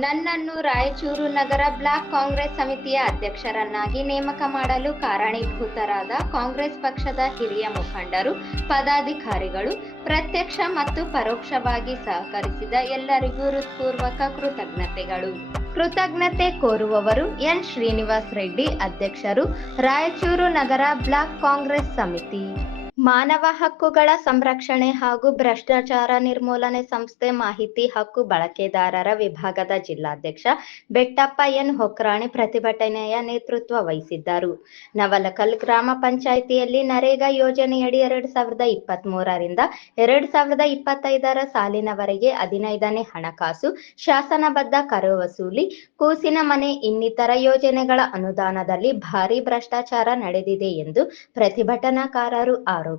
ನನ್ನನ್ನು ರಾಯಚೂರು ನಗರ ಬ್ಲಾಕ್ ಕಾಂಗ್ರೆಸ್ ಸಮಿತಿಯ ಅಧ್ಯಕ್ಷರನ್ನಾಗಿ ನೇಮಕ ಮಾಡಲು ಕಾರಣೀಭೂತರಾದ ಕಾಂಗ್ರೆಸ್ ಪಕ್ಷದ ಹಿರಿಯ ಮುಖಂಡರು, ಪದಾಧಿಕಾರಿಗಳು ಪ್ರತ್ಯಕ್ಷ ಮತ್ತು ಪರೋಕ್ಷವಾಗಿ ಸಹಕರಿಸಿದ ಎಲ್ಲರಿಗೂ ಹೃತ್ಪೂರ್ವಕ ಕೃತಜ್ಞತೆಗಳು. ಕೃತಜ್ಞತೆ ಕೋರುವವರು ಎನ್. ಶ್ರೀನಿವಾಸ್ ರೆಡ್ಡಿ ಅಧ್ಯಕ್ಷರು, ರಾಯಚೂರು ನಗರ ಬ್ಲಾಕ್ ಕಾಂಗ್ರೆಸ್ ಸಮಿತಿ. ಮಾನವ ಹಕ್ಕುಗಳ ಸಂರಕ್ಷಣೆ ಹಾಗೂ ಭ್ರಷ್ಟಾಚಾರ ನಿರ್ಮೂಲನೆ ಸಂಸ್ಥೆ ಮಾಹಿತಿ ಹಕ್ಕು ಬಳಕೆದಾರರ ವಿಭಾಗದ ಜಿಲ್ಲಾಧ್ಯಕ್ಷ ಬೆಟ್ಟಪ್ಪ ಎನ್ ಹೊಕ್ರಾಣಿ ಪ್ರತಿಭಟನೆಯ ನೇತೃತ್ವ ವಹಿಸಿದ್ದರು. ನವಲಕಲ್ ಗ್ರಾಮ ಪಂಚಾಯಿತಿಯಲ್ಲಿ ನರೇಗಾ ಯೋಜನೆಯಡಿ ಎರಡ್ ಸಾವಿರದ ಇಪ್ಪತ್ತ್ ಮೂರರಿಂದ ಎರಡ್ ಸಾವಿರದ ಇಪ್ಪತ್ತೈದರ ಸಾಲಿನವರೆಗೆ ಹದಿನೈದನೇ ಹಣಕಾಸು, ಶಾಸನಬದ್ಧ ಕರು ವಸೂಲಿ, ಕೂಸಿನ ಮನೆ ಇನ್ನಿತರ ಯೋಜನೆಗಳ ಅನುದಾನದಲ್ಲಿ ಭಾರಿ ಭ್ರಷ್ಟಾಚಾರ ನಡೆದಿದೆ ಎಂದು ಪ್ರತಿಭಟನಾಕಾರರು ಆರೋಪಿಸಿದರು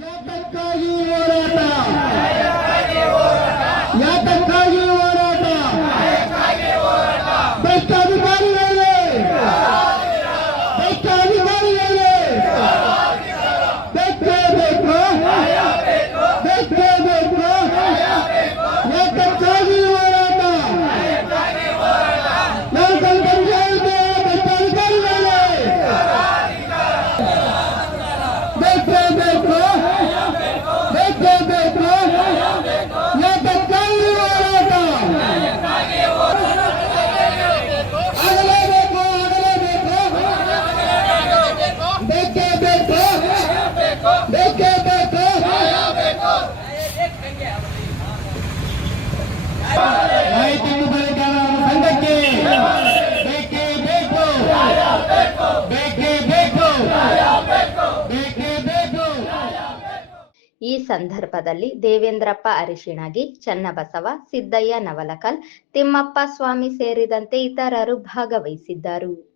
ಯಾತಕ್ಕಾಗಿ ಈ ಸಂದರ್ಭದಲ್ಲಿ ದೇವೇಂದ್ರಪ್ಪ ಅರಿಶಿಣಗಿ ಚನ್ನಬಸವ ಸಿದ್ದಯ್ಯ ನವಲಕಲ್ ತಿಮ್ಮಪ್ಪ ಸ್ವಾಮಿ ಸೇರಿದಂತೆ ಇತರರು ಭಾಗವಹಿಸಿದ್ದರು.